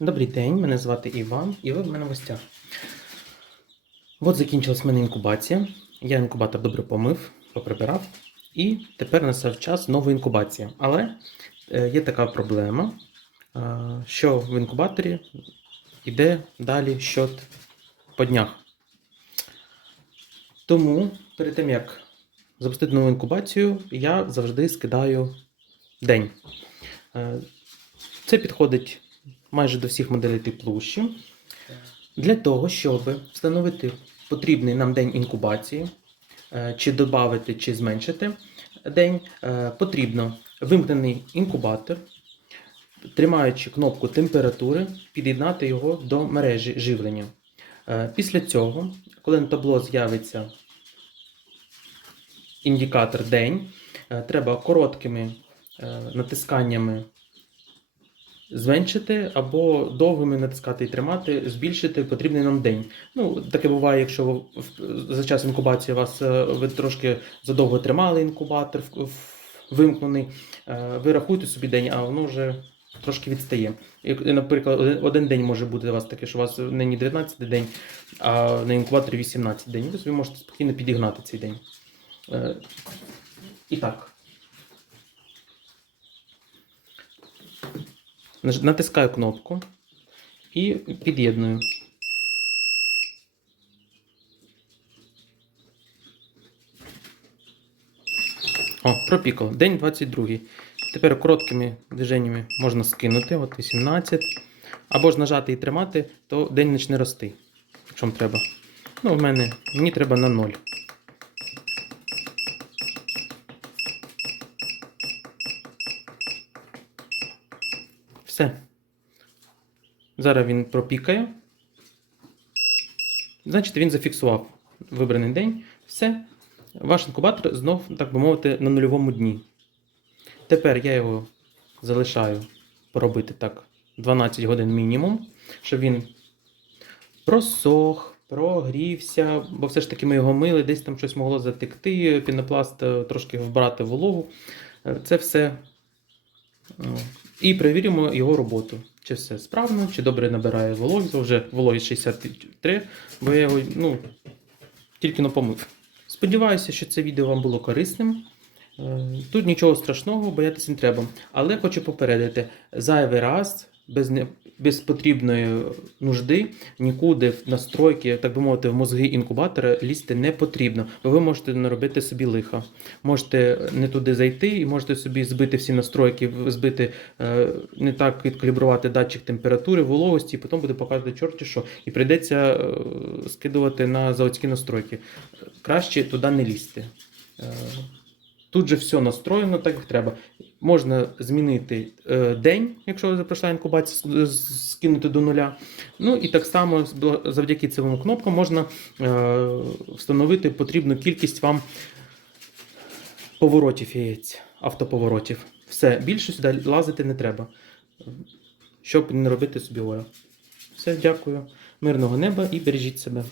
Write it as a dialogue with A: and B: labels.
A: Добрий день, мене звати Іван, і ви в мене в гостях. От закінчилась в мене інкубація. Я інкубатор добре помив, поприбирав. І тепер настав час нової інкубації. Але е, є така проблема, е, що в інкубаторі йде далі щот по днях. Тому перед тим як запустити нову інкубацію, я завжди скидаю день. Е, Це підходить майже до всіх моделей теплуші. Для того, щоб встановити потрібний нам день інкубації, е, чи додати, чи зменшити день, е, потрібно вимкнений інкубатор, тримаючи кнопку температури, під'єднати його до мережі живлення. Е, Після цього, коли на табло з'явиться індикатор день, треба короткими натисканнями зменшити або довгими натискати і тримати, збільшити потрібний нам день. Ну, таке буває, якщо за час інкубації вас е, ви трошки задовго тримали інкубатор вимкнений, е, ви рахуєте собі день, а воно вже трошки відстає. Наприклад, один- один день може бути у вас таке, що у вас нині 19 день, а на інкубаторі 18 день. Ви собі можете спокійно підігнати цей день. Е, І так. Натискаю кнопку і під'єдную. О, пропікало. День 22. Тепер короткими движеннями можна скинути, от 18. Або ж нажати і тримати, то день почне рости. Якщо вам треба. Ну, в мене мені треба на 0. Все. Зараз він пропікає. Значить, він зафіксував вибраний день. Все. Ваш інкубатор знов, так би мовити, на нульовому дні. Тепер я його залишаю поробити так 12 годин мінімум, щоб він просох, прогрівся, бо все ж таки ми його мили, десь там щось могло затекти, пінопласт е, трошки вбрати вологу. Е, Це все. І перевіримо його роботу. Чи все справно, чи добре набирає вологість. Вже вологість 63, бо я його ну, тільки но помив. Сподіваюся, що це відео вам було корисним. Е, Тут нічого страшного, боятися не треба. Але хочу попередити: зайвий раз, без, не, без потрібної нужди, нікуди в настройки, так би мовити, в мозги інкубатора лізти не потрібно, бо ви можете наробити собі лиха. Можете не туди зайти і можете собі збити всі настройки, збити е, не так відкалібрувати датчик температури, вологості, і потім буде показувати чорті що. І прийдеться е, скидувати на заводські настройки. Краще туди не лізти. Е, Тут же все настроєно так, як треба. Можна змінити е, день, якщо вже пройшла с- скинути до нуля. Ну і так само завдяки цим кнопкам можна е, встановити потрібну кількість вам поворотів яєць, автоповоротів. Все, більше сюди лазити не треба, щоб не робити собі ою. Все, дякую. Мирного неба і бережіть себе.